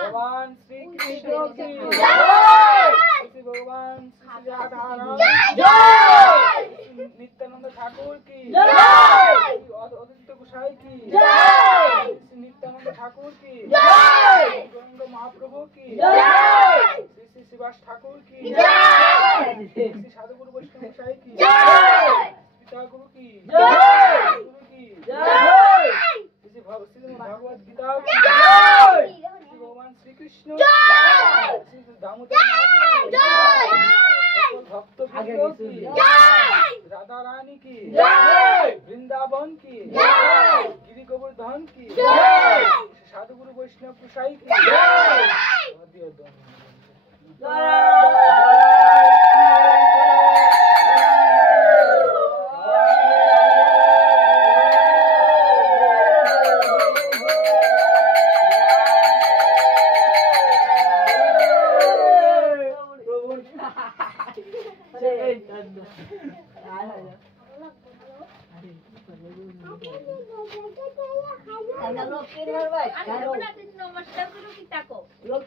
भगवान श्री कृष्ण की जय। भगवान श्री राधा जय। नित्यानंद ठाकुर की जय। अद्वैत गोसाई की जय। नित्यानंद ठाकुर की जय। गौरांग महाप्रभु की जय। श्री शिवास ठाकुर की जय। श्री साधुगुरु वैष्णव गोसाई की जय। पिता गुरु की जय। गुरु की जय। श्री भगवद गीता की जय। श्री भगवान श्री कृष्ण श्री दामोदर भक्त की जय। राधा रानी की जय। वृंदावन की जय। गिरि गोवर्धन की जय। साधुगुरु वैष्णव गोसाई की जय। लोग